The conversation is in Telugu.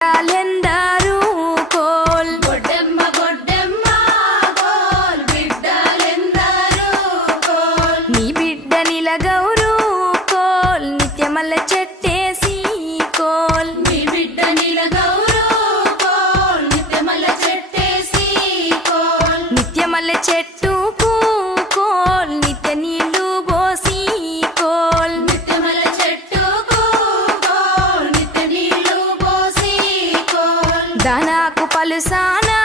బిడ్డలెందరూ కోల్ గొడ్డెమ్మ గొడ్డెమ్మ కోల్ బిడ్డలెందరూ కోల్ నీ బిడ్డ నిలగౌరు కోల్ నిత్యమల్ల చెట్టేసి కోల్ నీ బిడ్డ నిలగౌరు కోల్ నిత్యమల్ల చెట్టేసి కోల్ నిత్యమల్ల చెట్టుకు కోల్ నిత్య నీళ్లు పోసి కోల్ నిత్యమల్ల చెట్టుకు కోల్ నిత్య నీళ్లు పోసి కోల్ దానాకు పలుసానా